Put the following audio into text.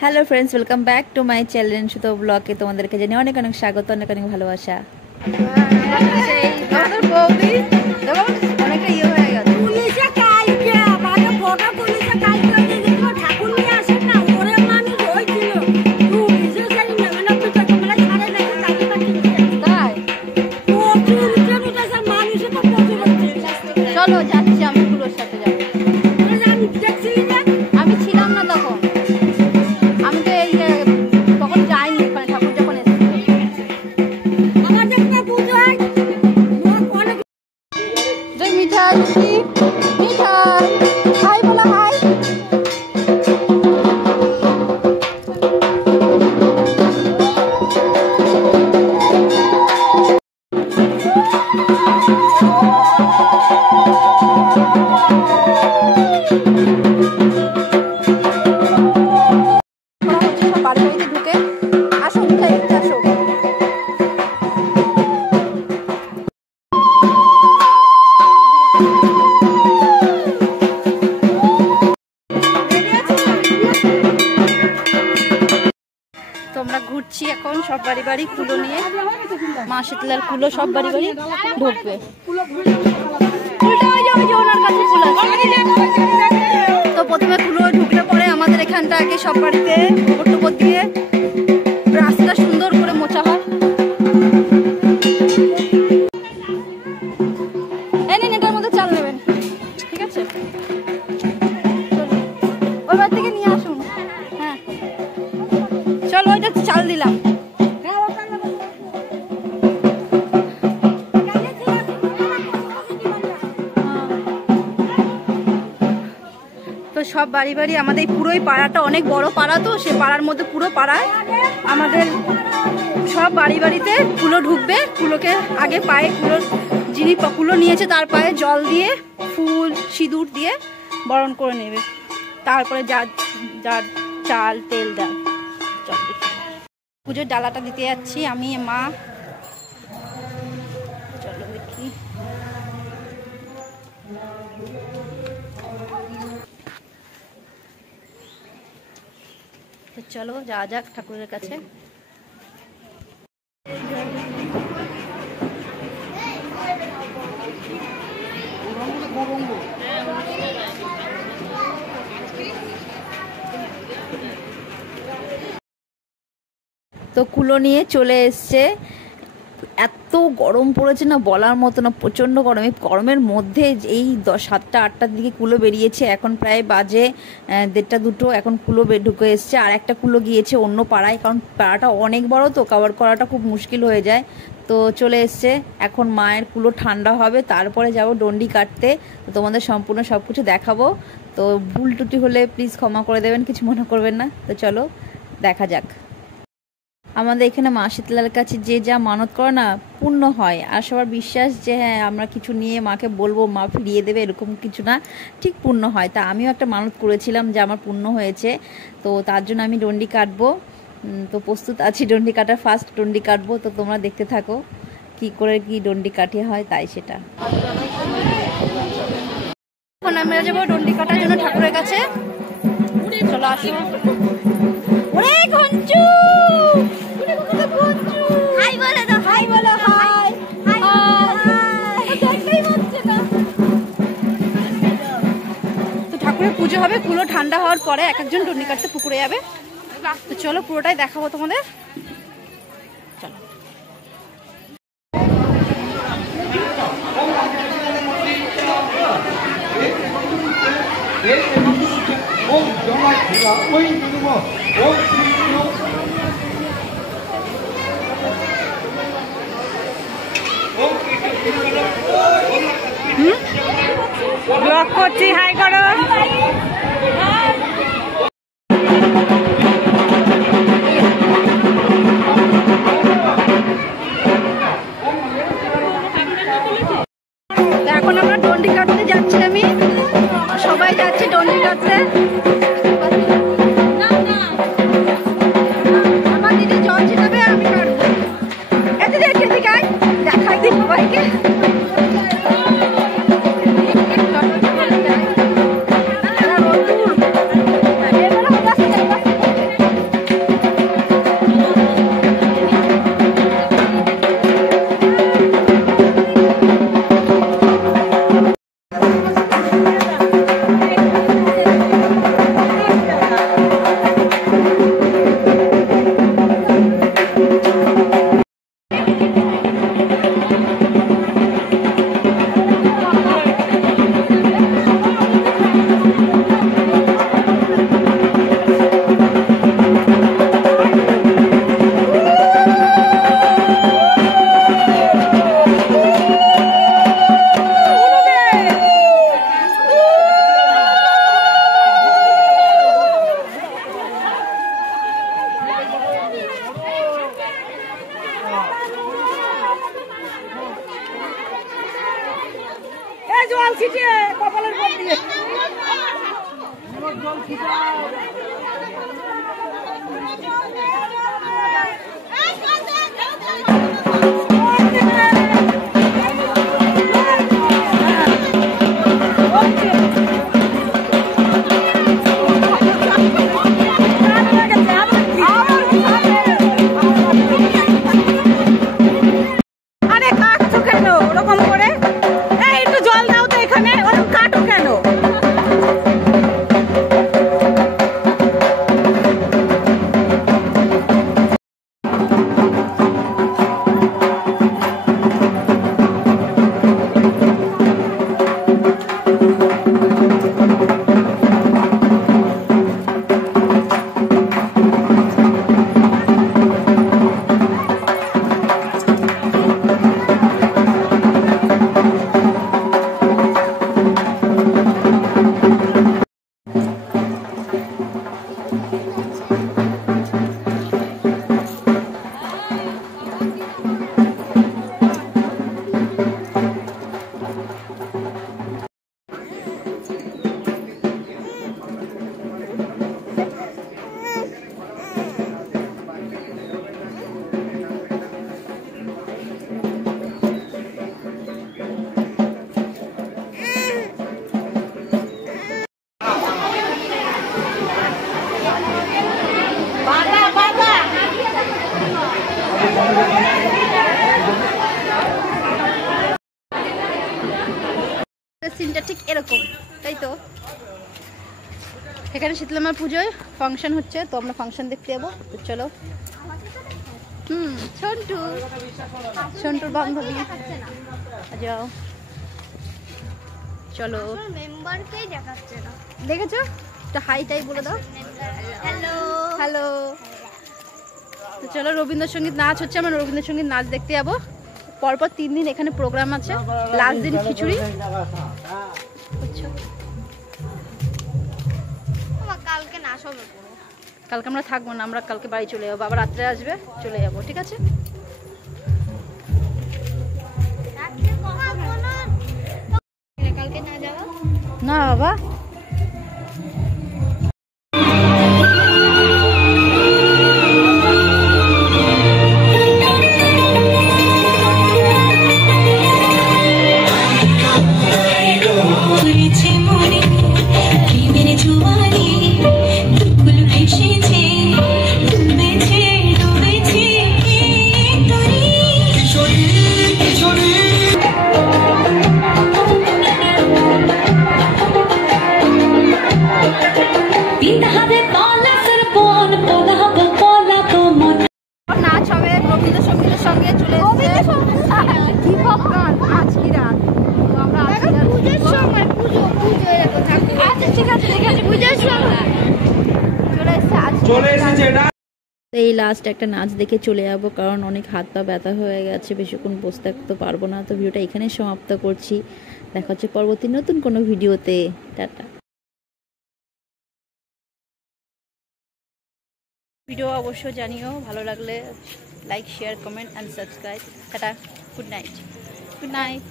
Hello friends, welcome back to my channel সুতো ব্লগে। তোমাদেরকে জানিয়ে অনেক অনেক স্বাগত, অনেক অনেক ভালোবাসা। অনেকটা ইয়ে হয়ে গেছে। চলো যাচ্ছি, আমি পুরোর সাথে যাবো। আমি ছিলাম না তখন, আমি তো এই তখন যাইনি ওখানে, ঠাকুর যখন এসেছে। মিঠাই মিঠাই হাই বলা হাই। তোমরা ঘুরছি এখন সব বাড়ি বাড়ি কুলো নিয়ে, মা শীতলার কুলো সব বাড়ি বাড়ি ঢুকবে। তো প্রথমে কুলো ঢুকলে পরে আমাদের এখানটা আগে সব বাড়িতে ওপর দিয়ে রাস্তা সুন্দর করে মোছা হয়। এটার মধ্যে চাল নেবেন, ঠিক আছে? ওই বাড়ি থেকে নিয়ে আসুন। হ্যাঁ চলো, ওইটা চাল দিলাম। তো সব বাড়ি বাড়ি আমাদের পুরোই পাড়াটা অনেক বড় পাড়া, তো সে পাড়ার মধ্যে পুরো পাড়ায় আমাদের সব বাড়ি বাড়িতে কুলো ঢুকবে। কুলোকে আগে পায়ে কুলোর যিনি কুলো নিয়েছে তার পায়ে জল দিয়ে ফুল সিঁদুর দিয়ে বরণ করে নেবে, তারপরে যার যার চাল তেল ডাল। চল পুজোর ডালাটা দিতে যাচ্ছি আমি মা। চলো দেখি। তো চলো যা যাক ঠাকুরের কাছে। তো কুলো নিয়ে চলে এসছে। এত গরম পড়েছে না বলার মতো না, প্রচণ্ড গরম। এই গরমের মধ্যে এই 7টা 8টার দিকে কুলো বেরিয়েছে, এখন প্রায় বাজে 1:30 2 এখন কুলো ঢুকে এসছে। আর একটা কুলো গিয়েছে অন্য পাড়ায়, কারণ পাড়াটা অনেক বড় তো কভার করাটা খুব মুশকিল হয়ে যায়। তো চলে এসছে, এখন মায়ের কুলো ঠান্ডা হবে, তারপরে যাব ডন্ডি কাটতে। তো তোমাদের সম্পূর্ণ সব কিছু দেখাবো। তো ভুল ত্রুটি হলে প্লিজ ক্ষমা করে দেবেন, কিছু মনে করবেন না। তো চলো দেখা যাক। আমাদের এখানে মা শীতলার কাছে যে যা মানত করে না পূর্ণ হয়, আর সবার বিশ্বাস যে হ্যাঁ আমরা কিছু নিয়ে মাকে বলবো মা ফিরিয়ে দেবে, এরকম কিছু না, ঠিক পূর্ণ হয়। তা আমিও একটা মানত করেছিলাম যে আমার পূর্ণ হয়েছে, তো তার জন্য আমি ডন্ডি কাটবো। তো প্রস্তুত আছি ডন্ডি কাটার, ফার্স্ট ডন্ডি কাটবো। তো তোমরা দেখতে থাকো কি করে কি ডন্ডি কাটিয়ে হয়, তাই সেটা এখন আমরা যাবো ডন্ডি কাটার জন্য ঠাকুরের কাছে। চলো আসো। ওরে ঘঞ্চু পুজো হবে, কুলো ঠান্ডা হওয়ার পরে এক একজন ডন্ডি কাটতে পুকুরে যাবে। তো চলো পুরোটাই দেখাবো তোমাদের। চলো ব্লগ করছি, হাই করো। এখন আমরা ডন্ডি কাটতে যাচ্ছি, আমি সবাই যাচ্ছি ডন্ডি কাটতে। আমার দিদি জল ছিটাবে, আমি কাটবো। এদিকে দেখাই দিই সবাইকে। জল ছিটিয়ে কপালের উপর দিয়ে সিনটা ঠিক এরকম, তাই তো? এখানে শীতলামার পুজোয় ফাংশন হচ্ছে, তো আমরা ফাংশন দেখতে যাবো। তো চলো। সন্টুর বান্ধবী, যাও চলো। মেম্বারকেই দেখাচ্ছে না, দেখেছো? একটা হাই টাই বলে দাও। Hello hello. তো চলো, রবীন্দ্রসঙ্গীত নাচ হচ্ছে, আমরা রবীন্দ্রসঙ্গীত নাচ দেখতে যাবো। পরপর 3 দিন এখানে প্রোগ্রাম আছে, লাস্ট দিন খিচুড়ি। কালকে নাচ হবে, কালকে আমরা থাকবো না, আমরা কালকে বাড়ি চলে যাবো, আবার রাত্রে আসবে, চলে যাবো, ঠিক আছে? কালকে না যাওয়া না বাবা, নাচ হবে রবীন্দ্রসঙ্গীতের সঙ্গে। চলে হিপ-হপ গান, আজকি রাত। তো আমরা পুজোর সময় পুজো আচ্ছা ঠিক আছে ঠিক আছে, পুজোর সময় চলে এসেছে। তো এই লাস্ট একটা নাচ দেখে চলে যাবো, কারণ অনেক হাত পা ব্যথা হয়ে গেছে, বেশিক্ষণ বসে থাকতে পারবো না। তো ভিডিওটা এখানে সমাপ্ত করছি, দেখা হচ্ছে পরবর্তী নতুন কোনো ভিডিওতে। টাটা। ভিডিও অবশ্যই জানিও, ভালো লাগলে like, share, comment and subscribe. Tata, good night. Good night.